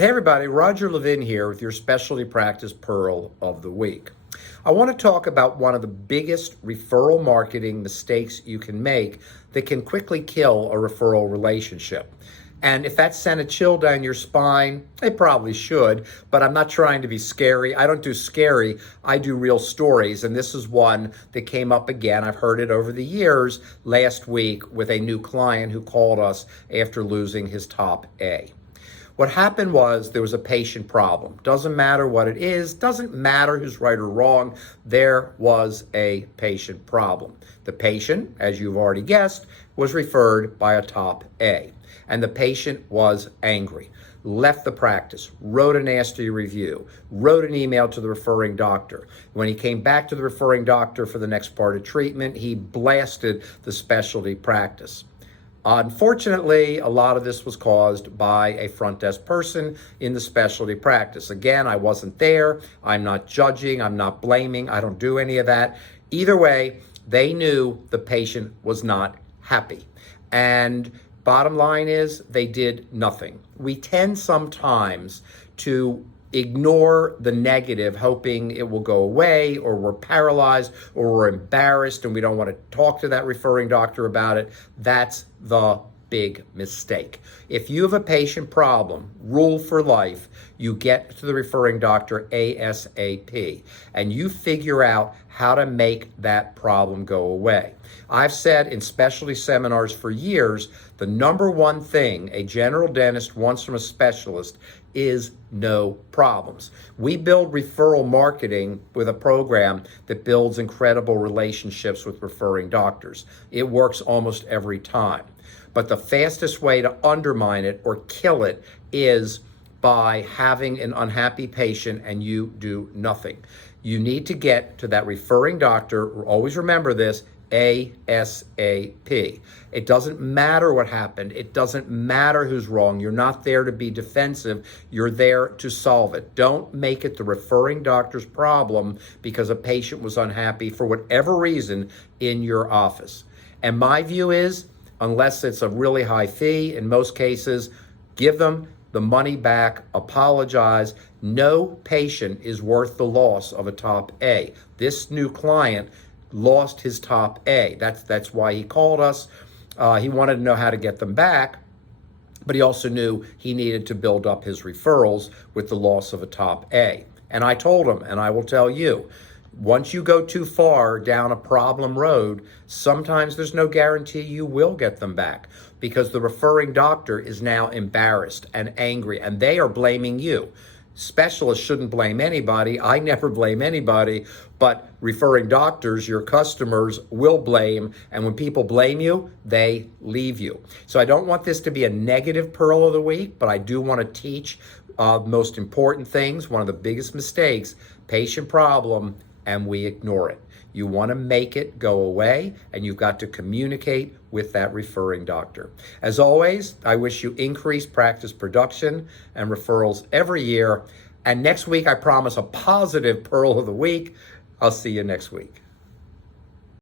Hey everybody, Roger Levin here with your Specialty Practice Pearl of the Week. I want to talk about one of the biggest referral marketing mistakes you can make that can quickly kill a referral relationship. And if that sent a chill down your spine, it probably should, but I'm not trying to be scary. I don't do scary, I do real stories, and this is one that came up again. I've heard it over the years last week with a new client who called us after losing his top A. What happened was there was a patient problem. Doesn't matter what it is, doesn't matter who's right or wrong, there was a patient problem. The patient, as you've already guessed, was referred by a top A. And the patient was angry, left the practice, wrote a nasty review, wrote an email to the referring doctor. When he came back to the referring doctor for the next part of treatment, he blasted the specialty practice. Unfortunately, a lot of this was caused by a front desk person in the specialty practice. Again, I wasn't there. I'm not judging. I'm not blaming. I don't do any of that. Either way, they knew the patient was not happy. And bottom line is they did nothing. We tend sometimes to ignore the negative, hoping it will go away, or we're paralyzed, or we're embarrassed and we don't want to talk to that referring doctor about it. That's the big mistake. If you have a patient problem, rule for life, you get to the referring doctor ASAP and you figure out how to make that problem go away. I've said in specialty seminars for years, the number one thing a general dentist wants from a specialist is no problems. We build referral marketing with a program that builds incredible relationships with referring doctors. It works almost every time. But the fastest way to undermine it or kill it is by having an unhappy patient and you do nothing. You need to get to that referring doctor, always remember this, ASAP. It doesn't matter what happened. It doesn't matter who's wrong. You're not there to be defensive. You're there to solve it. Don't make it the referring doctor's problem because a patient was unhappy for whatever reason in your office. And my view is, unless it's a really high fee, in most cases, give them the money back, apologize. No patient is worth the loss of a top A. This new client lost his top A. That's why he called us. He wanted to know how to get them back, but he also knew he needed to build up his referrals with the loss of a top A. And I told him, and I will tell you, once you go too far down a problem road, sometimes there's no guarantee you will get them back because the referring doctor is now embarrassed and angry and they are blaming you. Specialists shouldn't blame anybody. I never blame anybody, but referring doctors, your customers, will blame. And when people blame you, they leave you. So I don't want this to be a negative pearl of the week, but I do want to teach most important things. One of the biggest mistakes, patient problem, and we ignore it. You want to make it go away, and you've got to communicate with that referring doctor. As always, I wish you increased practice production and referrals every year. And next week, I promise a positive pearl of the week. I'll see you next week.